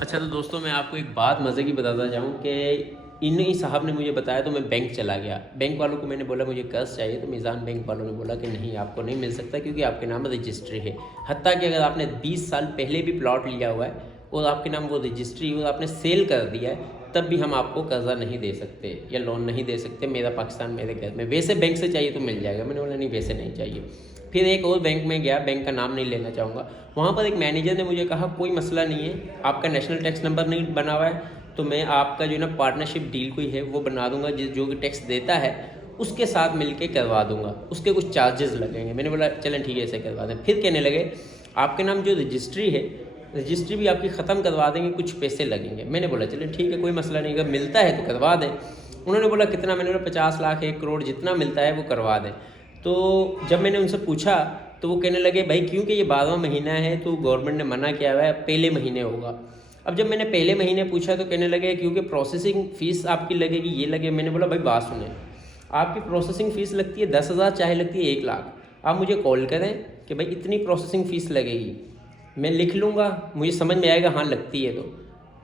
अच्छा तो दोस्तों मैं आपको एक बात मज़े की बताता जाऊँ कि इन्हीं साहब ने मुझे बताया तो मैं बैंक चला गया। बैंक वालों को मैंने बोला मुझे कर्ज चाहिए, तो मीज़ान बैंक वालों ने बोला कि नहीं आपको नहीं मिल सकता क्योंकि आपके नाम रजिस्ट्री है। हत्ता कि अगर आपने 20 साल पहले भी प्लॉट लिया हुआ है और आपके नाम वो रजिस्ट्री और आपने सेल कर दिया है, तब भी हम आपको कर्जा नहीं दे सकते या लोन नहीं दे सकते। मेरा पाकिस्तान मेरे घर में, वैसे बैंक से चाहिए तो मिल जाएगा। मैंने बोला नहीं वैसे नहीं चाहिए। फिर एक और बैंक में गया, बैंक का नाम नहीं लेना चाहूँगा। वहाँ पर एक मैनेजर ने मुझे कहा कोई मसला नहीं है, आपका नेशनल टैक्स नंबर नहीं बना हुआ है तो मैं आपका जो ना पार्टनरशिप डील कोई है वो बना दूंगा, जिस जो टैक्स देता है उसके साथ मिलके करवा दूंगा, उसके कुछ चार्जेस लगेंगे। मैंने बोला चलें ठीक है ऐसे करवा दें। फिर कहने लगे आपके नाम जो रजिस्ट्री है, रजिस्ट्री भी आपकी ख़त्म करवा देंगे, कुछ पैसे लगेंगे। मैंने बोला चले ठीक है कोई मसला नहीं, अगर मिलता है तो करवा दें। उन्होंने बोला कितना? मैंने बोला 50 लाख 1 करोड़ जितना मिलता है वो करवा दें। तो जब मैंने उनसे पूछा तो वो कहने लगे भाई क्योंकि ये 12वां महीना है तो गवर्नमेंट ने मना किया हुआ है, पहले महीने होगा। अब जब मैंने पहले महीने पूछा तो कहने लगे क्योंकि प्रोसेसिंग फ़ीस आपकी लगेगी, ये लगे। मैंने बोला भाई बात सुने, आपकी प्रोसेसिंग फ़ीस लगती है 10,000 चाहे लगती है 1 लाख, आप मुझे कॉल करें कि भाई इतनी प्रोसेसिंग फ़ीस लगेगी, मैं लिख लूँगा, मुझे समझ में आएगा हाँ लगती है। तो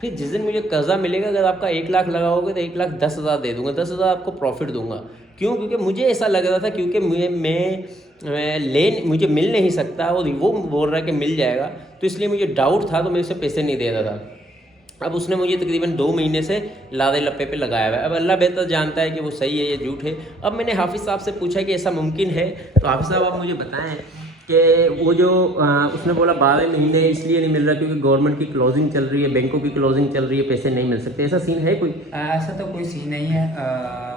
फिर जिस दिन मुझे कर्ज़ा मिलेगा अगर आपका 1 लाख लगाओगे तो 1,10,000 दे दूँगा, 10,000 आपको प्रॉफिट दूंगा। क्यों? क्योंकि मुझे ऐसा लग रहा था क्योंकि मुझे मिल नहीं सकता और वो बोल रहा है कि मिल जाएगा, तो इसलिए मुझे डाउट था तो मैं उसे पैसे नहीं दे रहा था। अब उसने मुझे तकरीबन 2 महीने से लादे लप्पे पे लगाया हुआ है। अब अल्लाह बेहतर जानता है कि वो सही है या झूठ है। अब मैंने हाफिज़ साहब से पूछा कि ऐसा मुमकिन है, तो हाफिज़ साहब आप मुझे बताएं कि वो जो उसने बोला 12 महीने इसलिए नहीं मिल रहा क्योंकि गवर्नमेंट की क्लोजिंग चल रही है, बैंकों की क्लोजिंग चल रही है, पैसे नहीं मिल सकते। ऐसा सीन है कोई? ऐसा तो कोई सीन नहीं है।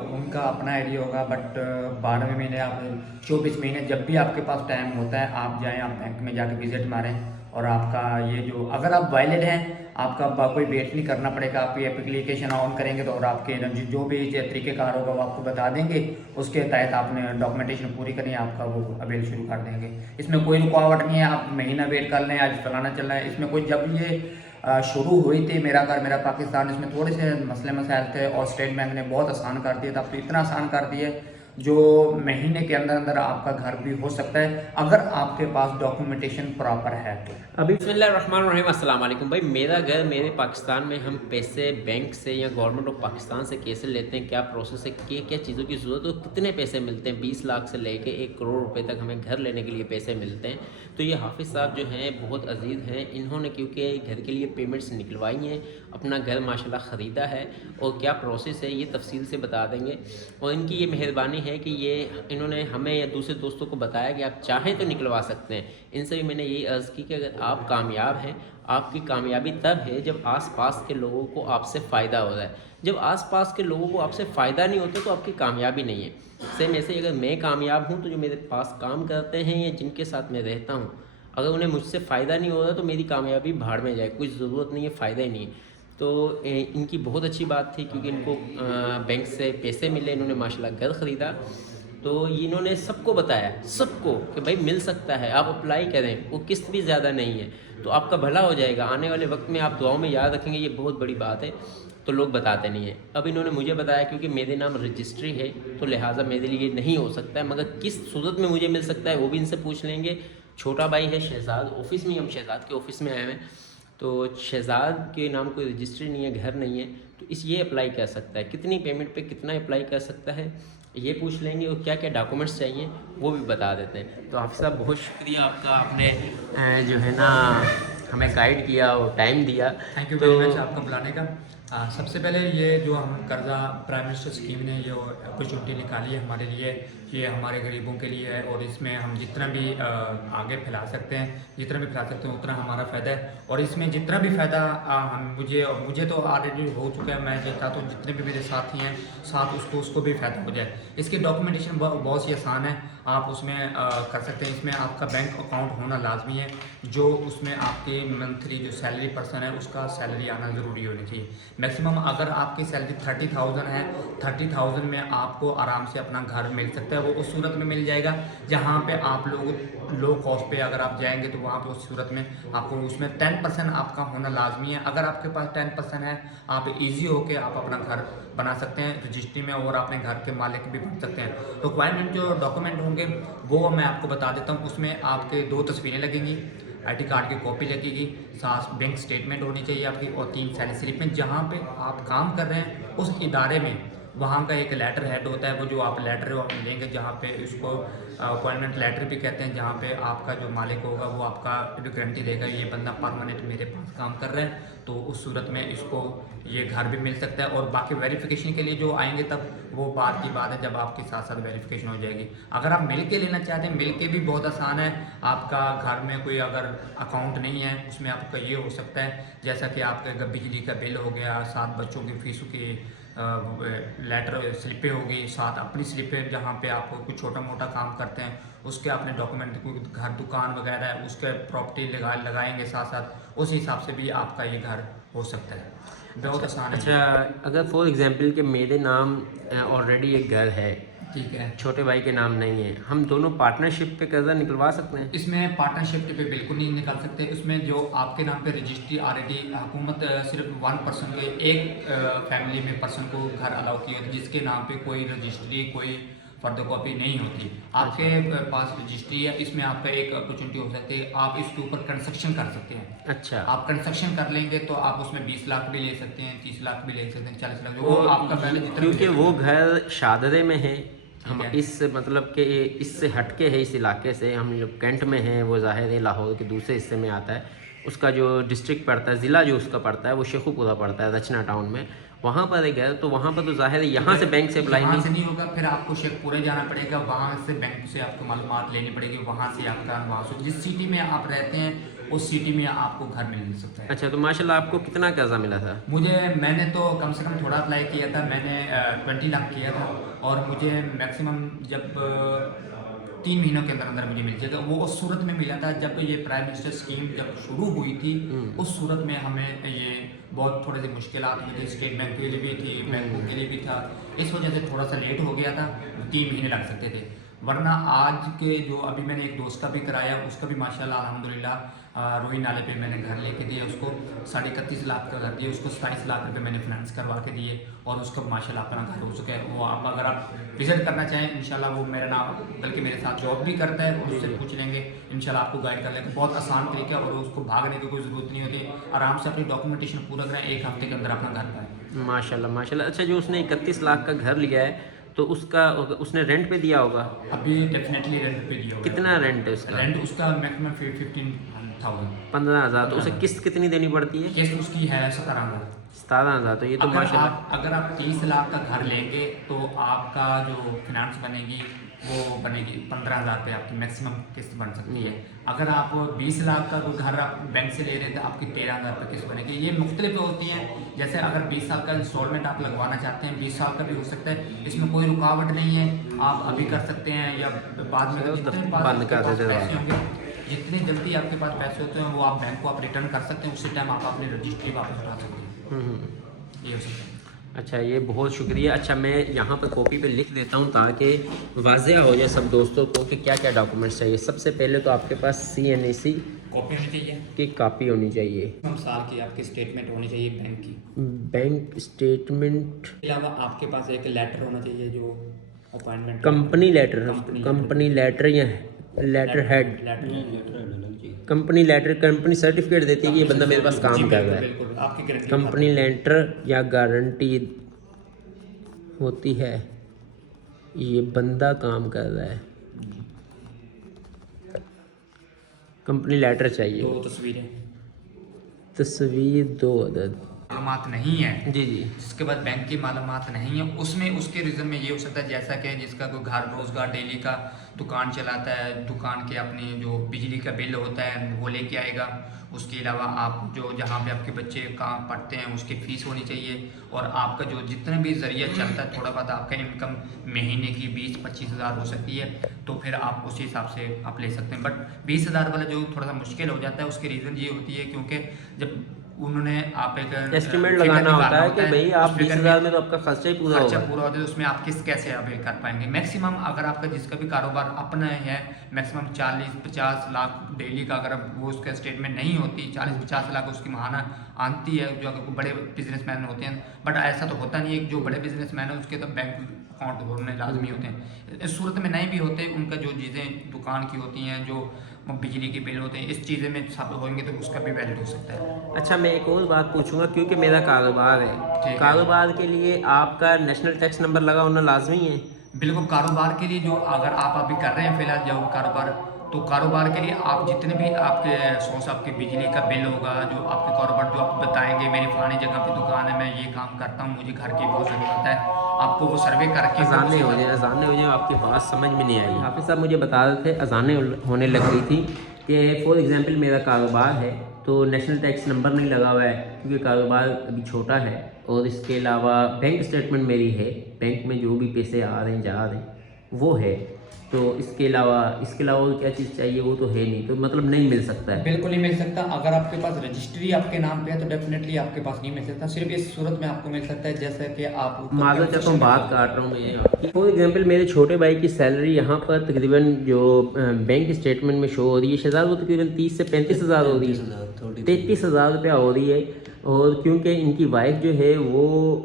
उनका अपना आइडिया होगा, बट 12वें महीने आप 24 महीने जब भी आपके पास टाइम होता है आप जाएं, आप बैंक में जाके विजिट मारें। और आपका ये जो अगर आप वैलिड हैं, आपका कोई वेट नहीं करना पड़ेगा। आप ये एप्लीकेशन ऑन करेंगे तो और आपके जो भी तरीक़ेकार होगा वो आपको बता देंगे, उसके तहत आपने डॉक्यूमेंटेशन पूरी करनी है, आपका वो अवेल शुरू कर देंगे। इसमें कोई रुकावट नहीं है, आप महीना वेट कर लें, आज फलाना चल रहा है। इसमें कोई जब ये शुरू हुई थी मेरा घर मेरा पाकिस्तान, इसमें थोड़े से मसले मसाइल थे और स्टेट बैंक ने बहुत आसान कर दिया था। अब तो इतना आसान कर दिया जो महीने के अंदर अंदर आपका घर भी हो सकता है अगर आपके पास डॉक्यूमेंटेशन प्रॉपर है तो। अभी बिस्मिल्लाहिर्रहमानिर्रहीम, अस्सलाम वालेकुम। भाई मेरा घर मेरे पाकिस्तान में, हम पैसे बैंक से या गवर्नमेंट ऑफ पाकिस्तान से कैसे लेते हैं, क्या प्रोसेस है, क्या क्या चीज़ों की ज़रूरत है, कितने पैसे मिलते हैं, 20 लाख से लेके 1 करोड़ रुपए तक हमें घर लेने के लिए पैसे मिलते हैं। तो ये हाफिज़ साहब जो हैं बहुत अजीज़ हैं, इन्होंने क्योंकि घर के लिए पेमेंट्स निकलवाई हैं, अपना घर माशाल्लाह ख़रीदा है और क्या प्रोसेस है ये तफसील से बता देंगे। और इनकी ये मेहरबानी है कि ये इन्होंने हमें या दूसरे दोस्तों को बताया कि आप चाहें तो निकलवा सकते हैं। इनसे भी मैंने यही अर्ज़ की कि अगर आप कामयाब हैं, आपकी कामयाबी तब है जब आसपास के लोगों को आपसे फ़ायदा हो रहा है। जब आसपास के लोगों को आपसे फ़ायदा नहीं होता तो आपकी कामयाबी नहीं है। सेम ऐसे ही अगर मैं कामयाब हूँ तो जो मेरे पास काम करते हैं या जिनके साथ मैं रहता हूँ, अगर उन्हें मुझसे फ़ायदा नहीं हो रहा तो मेरी कामयाबी भाड़ में जाए, कोई ज़रूरत नहीं है, फ़ायदा ही नहीं है। तो इनकी बहुत अच्छी बात थी क्योंकि इनको बैंक से पैसे मिले, इन्होंने माशाल्लाह घर ख़रीदा। तो इन्होंने सबको बताया, सबको, कि भाई मिल सकता है, आप अप्लाई करें, वो किस्त भी ज़्यादा नहीं है, तो आपका भला हो जाएगा। आने वाले वक्त में आप दुआओं में याद रखेंगे, ये बहुत बड़ी बात है। तो लोग बताते नहीं हैं। अब इन्होंने मुझे बताया क्योंकि मेरे नाम रजिस्ट्री है तो लिहाजा मेरे लिए नहीं हो सकता है, मगर किस सूरत में मुझे मिल सकता है वो भी इनसे पूछ लेंगे। छोटा भाई है शहजाद, ऑफिस में, हम शहजाद के ऑफिस में आए हैं, तो शहजाद के नाम कोई रजिस्ट्री नहीं है, घर नहीं है, तो इस ये अप्लाई कर सकता है, कितनी पेमेंट पे कितना अप्लाई कर सकता है ये पूछ लेंगे, और क्या क्या डॉक्यूमेंट्स चाहिए वो भी बता देते हैं। तो हाफिज़ साहब बहुत शुक्रिया आपका, आपने जो है ना हमें गाइड किया और टाइम दिया। थैंक यू तो वेरी मच आपका बुलाने का। सबसे पहले ये जो हम कर्ज़ा प्राइम मिनिस्टर स्कीम ने ये अपॉर्चुनिटी निकाली है हमारे लिए, ये हमारे गरीबों के लिए है और इसमें हम जितना भी आगे फैला सकते हैं, जितना भी फैला सकते हैं उतना हमारा फ़ायदा है। और इसमें जितना भी फ़ायदा हम मुझे तो ऑलरेडी हो चुका है, मैं चाहता हूँ जितने भी मेरे साथी हैं साथ उसको भी फ़ायदा हो जाए। इसकी डॉक्यूमेंटेशन बहुत सी आसान है, आप उसमें कर सकते हैं। इसमें आपका बैंक अकाउंट होना लाजमी है, जो उसमें आपके मंथली जो सैलरी पर्सन है उसका सैलरी आना ज़रूरी होनी चाहिए। मैक्सिमम अगर आपकी सैलरी 30,000 है, 30,000 में आपको आराम से अपना घर मिल सकता है। वो उस सूरत में मिल जाएगा जहाँ पे आप लोग लो कॉस्ट पे अगर आप जाएंगे तो वहाँ पे उस सूरत में आपको उसमें 10% आपका होना लाजमी है। अगर आपके पास 10% है, आप इजी होके आप अपना घर बना सकते हैं रजिस्ट्री में और अपने घर के मालिक भी बन सकते हैं। रिक्वायरमेंट जो डॉक्यूमेंट होंगे वो मैं आपको बता देता हूँ। उसमें आपके 2 तस्वीरें लगेंगी, आईडी कार्ड की कॉपी लगेगी, साथ बैंक स्टेटमेंट होनी चाहिए आपकी, और 3 सैलरी स्लिप में जहाँ पे आप काम कर रहे हैं उस इदारे में वहाँ का एक लेटर हेड होता है, वो जो आप लेटर लेंगे जहाँ पे इसको अपॉइंटमेंट लेटर भी कहते हैं, जहाँ पे आपका जो मालिक होगा वो आपका गारंटी देगा ये बंदा परमानेंट मेरे पास काम कर रहा है, तो उस सूरत में इसको ये घर भी मिल सकता है। और बाकी वेरिफिकेशन के लिए जो आएंगे तब वो बात की बात है जब आपके साथ साथ वेरिफिकेशन हो जाएगी। अगर आप मिल के लेना चाहते हैं, मिल के भी बहुत आसान है। आपका घर में कोई अगर अकाउंट नहीं है उसमें आपका ये हो सकता है जैसा कि आपका बिजली का बिल हो गया, 7 बच्चों की फीसों की लेटर स्लिपें होगी, साथ अपनी स्लिपें जहाँ पे आप कुछ छोटा मोटा काम करते हैं उसके अपने डॉक्यूमेंट, कोई घर दुकान वगैरह है उसके प्रॉपर्टी लगाएंगे साथ साथ, उस हिसाब से भी आपका ये घर हो सकता है। बहुत आसान है। अच्छा, अगर फॉर एग्जांपल कि मेरे नाम ऑलरेडी एक घर है, ठीक है, छोटे भाई के नाम नहीं है, हम दोनों पार्टनरशिप पे कर्जा निकलवा सकते हैं? इसमें पार्टनरशिप पे बिल्कुल नहीं निकाल सकते। इसमें जो आपके नाम पे रजिस्ट्री ऑलरेडी हुकूमत सिर्फ 1% के एक फैमिली में पर्सन को घर अलाउ किया होती है जिसके नाम पे कोई रजिस्ट्री कोई फर्दर कॉपी नहीं होती। आपके पास रजिस्ट्री है, इसमें आपका एक अपॉर्चुनिटी हो सकती है, आप इसके ऊपर कंस्ट्रक्शन कर सकते हैं। अच्छा, आप कंस्ट्रक्शन कर लेंगे तो आप उसमें 20 लाख भी ले सकते हैं, 30 लाख भी ले सकते हैं, 40 लाख, वो आपका पहले जितना क्योंकि वो घर शादरे में है, हम है। इस मतलब कि इससे हटके है, इस इलाके से, हम लोग कैंट में हैं, वो ज़ाहिर है लाहौर के दूसरे हिस्से में आता है, उसका जो डिस्ट्रिक्ट पड़ता है, ज़िला जो उसका पड़ता है वो शेखुपुरा पड़ता है रचना टाउन में, वहाँ पर एक है, तो वहाँ पर तो ज़ाहिर है यहाँ से बैंक से अप्लाई यहाँ से नहीं। नहीं होगा, फिर आपको शेखपुरा जाना पड़ेगा, वहाँ से बैंक से आपको मालूमात लेनी पड़ेगी, वहाँ से आपका वहाँ से जिस सिटी में आप रहते हैं उस सिटी में आपको घर मिल सकता है। अच्छा, तो माशाल्लाह आपको कितना कर्जा मिला था? मैंने तो कम से कम थोड़ा अप्लाई किया था, मैंने 20 लाख किया था, और मुझे मैक्सिमम जब 3 महीनों के अंदर अंदर मुझे मिल जाएगा। वो उस सूरत में मिला था जब ये प्राइम मिनिस्टर स्कीम जब शुरू हुई थी, उस सूरत में हमें ये बहुत थोड़ी सी मुश्किलात हुई थी, स्टेट बैंक के लिए भी थी, बैंकों के लिए भी था, इस वजह से थोड़ा सा लेट हो गया था, 3 महीने लग सकते थे। वरना आज के जो अभी मैंने एक दोस्त का भी कराया, उसका भी माशाल्लाह अल्हम्दुलिल्लाह रोही नाले पे मैंने घर लेके दिया उसको, 31.5 लाख का घर दिया उसको, 27 लाख रुपए मैंने फाइनेंस करवा के दिए, और उसका माशाल्लाह अपना घर हो चुका है। वो आप अगर आप विजिट करना चाहें इंशाल्लाह, वो मेरा नाम बल्कि मेरे साथ जॉब भी करता है, उससे पूछ लेंगे इंशाल्लाह आपको गाइड कर लेंगे। बहुत आसान तरीका है और उसको भागने की कोई ज़रूरत नहीं होती, आराम से अपनी डॉक्यूमेंटेशन पूरा करें, 1 हफ्ते के अंदर अपना घर पाएँ। माशाल्लाह माशाल्लाह। अच्छा, जो उसने 31 लाख का घर लिया है तो उसका उसने रेंट पे दिया होगा? अभी डेफिनेटली रेंट पे दिया होगा। कितना रेंट है उसका? रेंट उसका मैक्सिमम 15,000। 15,000। तो उसे किस्त कितनी देनी पड़ती है? किस्त उसकी है 17,000। 17,000। तो ये तो माशाल्लाह। अगर आप 30 लाख का घर लेंगे तो आपका जो फिनांस बनेगी वो बनेगी 15,000 पे, आपकी मैक्सिमम किस्त बन सकती है। अगर आप 20 लाख का कोई घर आप बैंक से ले रहे हैं तो आपकी 13,000 पे किस्त बनेगी। ये मुख्तलिफ होती हैं, जैसे अगर 20 साल का इंस्टॉलमेंट आप लगवाना चाहते हैं 20 साल का भी हो सकता है, इसमें कोई रुकावट नहीं है, आप अभी कर सकते हैं या बाद में बंद कर देते पैसे होंगे, जितनी जल्दी आपके पास पैसे होते हैं वो आप बैंक को आप रिटर्न कर सकते हैं, उसी टाइम आप अपनी रजिस्ट्री वापस उठा सकते हैं। ये हो सकता है। अच्छा, ये बहुत शुक्रिया। अच्छा, मैं यहाँ पर कॉपी पे लिख देता हूँ ताकि वाज़ेह हो जाए सब दोस्तों को कि क्या क्या डॉक्यूमेंट्स चाहिए। सबसे पहले तो आपके पास CNAC कॉपी होनी चाहिए की कापी होनी चाहिए, साल की आपकी स्टेटमेंट होनी चाहिए बैंक की, बैंक स्टेटमेंट, के अलावा आपके पास एक लेटर होना चाहिए जो appointment company letter, company letter या letter head, company letter, company certificate देती है कि ये बंदा मेरे पास काम कर रहा है। बिल्कुल आपकी गारंटी कंपनी लेटर या गारंटी होती है ये बंदा काम कर रहा है। कंपनी लेटर चाहिए, 2 तस्वीरें, तस्वीर 2 अदद। मालूमात नहीं है जी जी। जिसके बाद बैंक की मालूमात नहीं है, उसमें उसके रीज़न में ये हो सकता है जैसा कि जिसका कोई घर रोज़गार डेली का दुकान चलाता है, दुकान के अपनी जो बिजली का बिल होता है वो लेके आएगा, उसके अलावा आप जो जहाँ पे आपके बच्चे काम पढ़ते हैं उसकी फ़ीस होनी चाहिए, और आपका जो जितना भी ज़रिया चलता है थोड़ा बहुत आपका इनकम महीने की 20-25 हज़ार हो सकती है, तो फिर आप उसी हिसाब से आप ले सकते हैं। बट 20 हज़ार वाला जो थोड़ा सा मुश्किल हो जाता है, उसकी रीज़न ये होती है क्योंकि जब उन्होंने आप एक एस्टिमेट लगाना होता है कि भाई आप 20,000 में तो आपका खर्चा ही पूरा होगा। पूरा होता है, तो उसमें आप किस्त कैसे आप कर पाएंगे। मैक्सिमम अगर आपका जिसका भी कारोबार अपना है मैक्सिमम 40-50 लाख डेली का, अगर वो उसका स्टेटमेंट नहीं होती 40-50 लाख उसकी महाना आती है, जो अगर बड़े बिजनेसमैन होते हैं, बट ऐसा तो होता नहीं है। जो बड़े बिजनेसमैन है उसके तो बैंक अकाउंट होने लाजमी होते हैं, इस सूरत में नहीं भी होते, उनका जो चीज़ें दुकान की होती हैं जो बिजली के बिल होते हैं, इस चीज़ें में सब होंगे तो उसका भी वैलिड हो सकता है। अच्छा, मैं एक और बात पूछूंगा, क्योंकि मेरा कारोबार ठीक है, है। कारोबार के लिए आपका नेशनल टैक्स नंबर लगा होना लाजमी है? बिल्कुल, कारोबार के लिए जो अगर आप अभी कर रहे हैं फिलहाल जो कारोबार, तो कारोबार के लिए आप जितने भी आपके सोर्स, आपके बिजली का बिल होगा, जो आपके कारोबार जो आप बताएंगे मेरी फलानी जगह पे दुकान है, मैं ये काम करता हूँ, मुझे घर की बहुत ज़रूरत है, आपको वो सर्वे करके फिर अजानें उसी हो जाए, अजानें हो जाए, आपकी बात समझ में नहीं आई। हाफिज़ साहब मुझे बता रहे थे अजानें होने लग गई थी कि फॉर एग्जांपल मेरा कारोबार है तो नेशनल टैक्स नंबर नहीं लगा हुआ है क्योंकि कारोबार अभी छोटा है, और इसके अलावा बैंक स्टेटमेंट मेरी है, बैंक में जो भी पैसे आ रहे हैं जा रहे हैं वो है, तो इसके अलावा और क्या चीज़ चाहिए, वो तो है नहीं, तो मतलब नहीं मिल सकता है। बिल्कुल नहीं मिल सकता। अगर आपके पास रजिस्ट्री आपके नाम पे है तो डेफिनेटली आपके पास नहीं मिल सकता, सिर्फ इस सूरत में आपको मिल सकता है जैसे कि आप ऊपर माजरत चाहता हूँ, construction बात में काट रहा हूँ मैं आपकी। फॉर एग्जांपल मेरे छोटे भाई की सैलरी यहाँ पर तकरीबन जो बैंक स्टेटमेंट में शो हो रही है शहजाद, वो तकरीबन 30 से 35 हज़ार हो रही है, 33 हज़ार रुपया हो रही है। और क्योंकि इनकी वाइफ जो है वो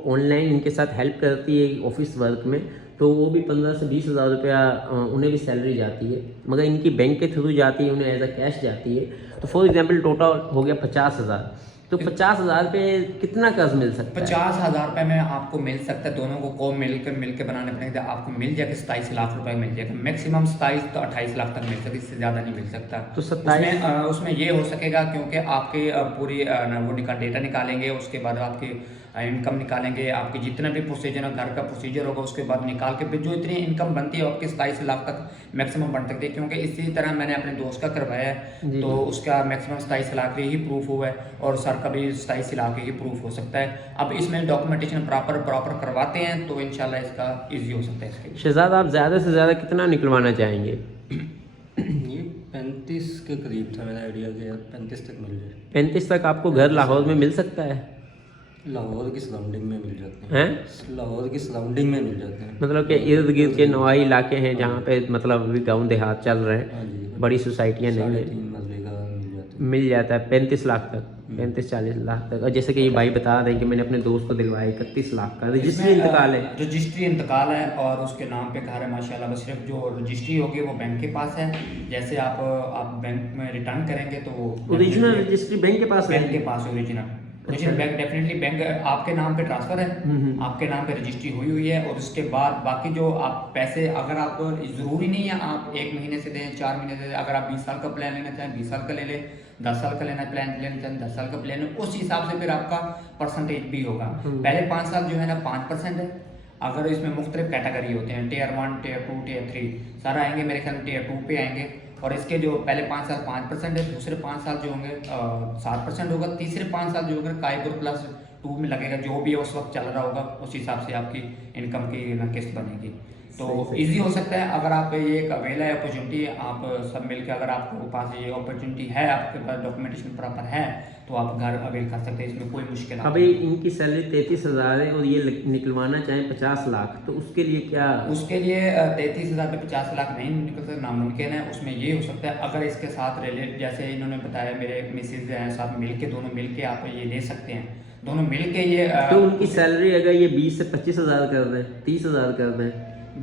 ऑनलाइन इनके साथ हेल्प करती है ऑफिस वर्क में, तो वो भी 15 से 20 हज़ार रुपया उन्हें भी सैलरी जाती है, मगर इनकी बैंक के थ्रू जाती है, उन्हें एज अ कैश जाती है। तो फॉर एग्जांपल टोटल हो गया 50 हज़ार, तो 50 हज़ार पे कितना कर्ज मिल सकता है? 50,000 रुपये में आपको मिल सकता है, दोनों को मिल के बनाने पड़ेंगे, आपको मिल जाएगा 27 लाख रुपए मिल जाएगा, मैक्सिमम 27 तो 28 लाख तक मिल सकता है, इससे ज़्यादा नहीं मिल सकता। तो 27 उसमें ये हो सकेगा क्योंकि आपके पूरी वो डेटा निकालेंगे, उसके बाद आपकी इनकम निकालेंगे, आपके जितना भी प्रोसीजर है, घर का प्रोसीजर होगा, उसके बाद निकाल के फिर जो इतनी इनकम बनती है आपकी 27 लाख तक मैक्सिमम बन सकती है। क्योंकि इसी तरह मैंने अपने दोस्त का करवाया है तो उसका मैक्सिमम 27 लाख ही प्रूफ हुआ है, और सर का भी 27 लाख ही प्रूफ हो सकता है। अब इसमें डॉक्यूमेंटेशन प्रॉपर करवाते हैं तो इंशाल्लाह इसका ईजी हो सकता है। इसके शहजाद आप ज़्यादा से ज़्यादा कितना निकलवाना चाहेंगे? ये 35 के करीब था मेरा आइडिया कि यार 35 तक मिल जाए। 35 तक आपको घर लाहौर में मिल सकता है? लाहौर की सराउंडिंग में मिल जाते हैं? लाहौर की सराउंडिंग में मिल जाते हैं। मतलब कि इर्द गिर्द के नवाही इलाके हैं जहाँ पे मतलब अभी गाँव देहात चल रहे हैं, हाँ जी, बड़ी सोसाइटियाँ नहीं है, 3.5 मरले का मिल जाते हैं। मिल जाता है 35 लाख तक, 35-40 लाख तक। और जैसे कि ये भाई बता रहे हैं कि मैंने अपने दोस्त को दिलवाया 31 लाख का, रजिस्ट्री इंतकाल है। रजिस्ट्री इंतकाल है और उसके नाम पे घर है माशाल्लाह, बस सिर्फ जो रजिस्ट्री होगी वो बैंक के पास है। जैसे आप बैंक में रिटर्न करेंगे तो वो ओरिजिनल रजिस्ट्री बैंक के पास है? बैंक के पास ओरिजिनल बैंक डेफिनेटली बैंक आपके नाम पे ट्रांसफर है, आपके नाम पे रजिस्ट्री हुई है। और उसके बाद बाकी जो आप पैसे, अगर आप ज़रूरी नहीं है आप 1 महीने से दें, 4 महीने से दें, अगर आप 20 साल का प्लान लेना चाहें 20 साल का ले लें, 10 साल का प्लान लेना चाहें 10 साल का प्लान, उस हिसाब से फिर आपका परसेंटेज भी होगा। पहले 5 साल जो है ना 5% है। अगर इसमें मुख्तलिफ कैटेगरी होते हैं, टियर 1, टियर 2, टियर 3 सारा आएंगे, मेरे ख्याल में टियर 2 पे आएंगे। और इसके जो पहले 5 साल 5% है, दूसरे 5 साल जो होंगे 7% होगा, तीसरे 5 साल जो होंगे काइबर प्लस 2 में लगेगा, जो भी उस वक्त चल रहा होगा उस हिसाब से आपकी इनकम की किस्त बनेगी। तो इजी हो सकता है अगर आप ये एक अवेल है अपॉर्चुनिटी, आप सब मिलकर अगर आपके पास ये अपॉर्चुनिटी है, आपके पास डॉक्यूमेंटेशन प्रॉपर है तो आप घर अवेल कर सकते हैं, इसमें कोई मुश्किल नहीं। अभी इनकी सैलरी 33 हज़ार है और ये निकलवाना चाहें 50 लाख, तो उसके लिए क्या? उसके लिए 33,000 पे 50 लाख नहीं निकल सकता, नामुमकिन है। उसमें ये हो सकता है अगर इसके साथ रिलेट, जैसे इन्होंने बताया मेरे मिसेज हैं साथ मिलके, दोनों मिलके आप ये ले सकते हैं, दोनों मिलके ये तो उनकी सैलरी अगर ये 20 से 25 हज़ार कर दें, 30 हज़ार कर दें,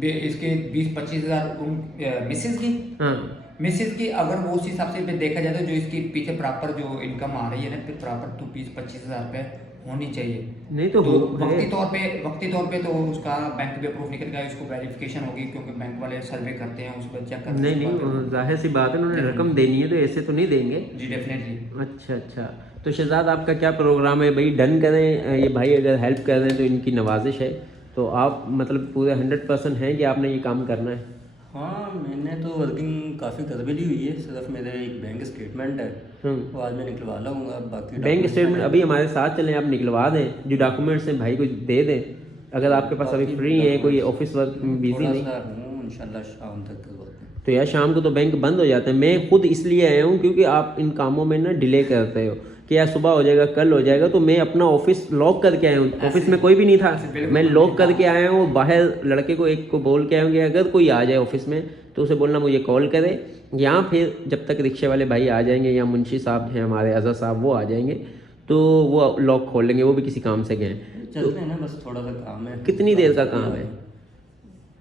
इसके 20-25 हज़ार मिसेज की, हाँ मिसेज की अगर वो उस हिसाब से देखा जाए तो जो इसकी पीछे प्रॉपर जो इनकम आ रही है ना, फिर प्रॉपर तो 20-25 हज़ार रुपये होनी चाहिए। नहीं तो वक्ती तौर पे तो उसका बैंक भी अप्रूव नहीं करेगा, इसको वेरिफिकेशन होगी क्योंकि बैंक वाले सर्वे करते हैं, उस पर चेक करते हैं। नहीं, जाहिर सी बात है, उन्होंने रकम देनी है तो ऐसे तो नहीं देंगे। जी डेफिनेटली। अच्छा, तो शहजाद आपका क्या प्रोग्राम है भाई? डन करें, ये भाई अगर हेल्प कर रहे हैं तो इनकी नवाजिश है, तो आप मतलब पूरे 100% हैं कि आपने ये काम करना है? हाँ, मैंने तो वर्किंग काफ़ी कर भी ली हुई है, सिर्फ मेरे एक बैंक स्टेटमेंट है वो आज मैं निकलवा लाऊंगा। बाकी बैंक स्टेटमेंट अभी हमारे साथ चलें, आप निकलवा दें, जो डॉक्यूमेंट्स हैं भाई को दे दें, अगर आपके पास अभी फ्री है, कोई ऑफिस वर्क बिजी नहीं। इंशाल्लाह शाम तक करवाते हैं। तो यार शाम को तो बैंक बंद हो जाते हैं, मैं खुद इसलिए आया हूँ क्योंकि आप इन कामों में ना डिले करते हो कि यार सुबह हो जाएगा, कल हो जाएगा, तो मैं अपना ऑफिस लॉक करके आया हूँ, ऑफिस में कोई भी नहीं था, मैं लॉक करके आया हूँ। बाहर लड़के को एक को बोल के आया हूँ कि अगर कोई आ जाए ऑफिस में तो उसे बोलना मुझे कॉल करे, या फिर जब तक रिक्शे वाले भाई आ जाएंगे या मुंशी साहब हैं हमारे अजहर साहब वो आ जाएंगे तो वो लॉक खोल लेंगे, वो भी किसी काम से गए। चलते हैं ना, बस थोड़ा सा काम है। कितनी देर का काम है?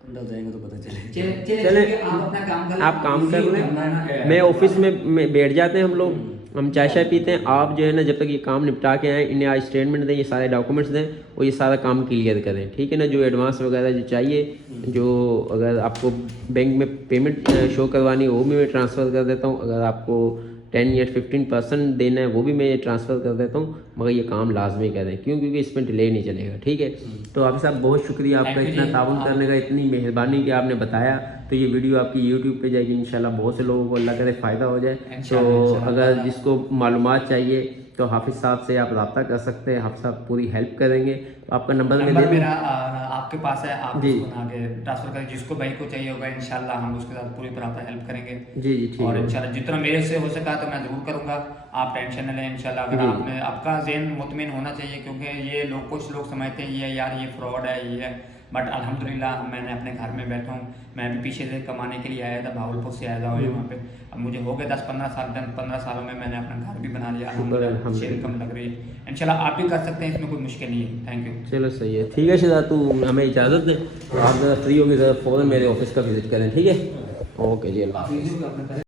अंदर जाएंगे तो पता चले। चले आप अपना काम कर, आप काम कर लें, लें। मैं ऑफिस में बैठ जाते हैं हम लोग, हम चाय शाय पीते हैं। आप जो है ना जब तक ये काम निपटा के आएँ, इन्हें आज स्टेटमेंट दें, ये सारे डॉक्यूमेंट्स दें और ये सारा काम क्लियर करें, ठीक है ना। जो एडवांस वगैरह जो चाहिए, जो अगर आपको बैंक में पेमेंट शो करवानी है वो भी मैं ट्रांसफ़र कर देता हूँ। अगर आपको 10 या 15% देना है वो भी मैं ट्रांसफ़र कर देता हूँ, मगर ये काम लाजमी करें, क्योंकि इसमें डिले नहीं चलेगा, ठीक है। तो आप साहब बहुत शुक्रिया आपका इतना ताउन करने का, इतनी मेहरबानी कि आपने बताया। तो ये वीडियो आपकी यूट्यूब पे जाएगी इंशाल्लाह, बहुत से लोगों को अल्लाह करे फ़ायदा हो जाए। तो अगर जिसको मालूमात चाहिए तो हाफिज़ साहब से आप रब्ता कर सकते हैं, हाफिज़ साहब पूरी हेल्प करेंगे। तो आपका नंबर मैं दे दूँ? मेरा आपके पास है, आप जी। उसको आगे ट्रांसफर करें, जिसको भाई को चाहिए होगा इंशाल्लाह हम उसके साथ पूरी तरह हेल्प करेंगे। जी जी ठीक और है। इंशाल्लाह जितना मेरे से हो सका तो मैं ज़रूर करूँगा, आप टेंशन न लें। इंशाल्लाह अगर जी। आपने, आपका ज़हन मुतमिन होना चाहिए, क्योंकि ये लोग, कुछ लोग समझते हैं ये यार ये फ्रॉड है, ये है, बट अल्हम्दुलिल्लाह मैंने अपने घर में बैठा हूँ। मैं भी पीछे से कमाने के लिए आया था, भावलपुर से आया था वहाँ पे। अब मुझे हो गए 10-15 साल, 15 सालों में मैंने अपना घर भी बना लिया, अल्हम्दुलिल्लाह अच्छी इनकम लग रही है। इंशाल्लाह आप भी कर सकते हैं, इसमें कोई मुश्किल नहीं है। Thank you. चलो सही है, ठीक है शहजाद, तू हमें इजाज़त दे, आप ज़रा फ्री होगी ज़रा फ़ौरन मेरे ऑफिस का विज़िट करें, ठीक है। ओके जी, अल्लाह हाफ़िज़।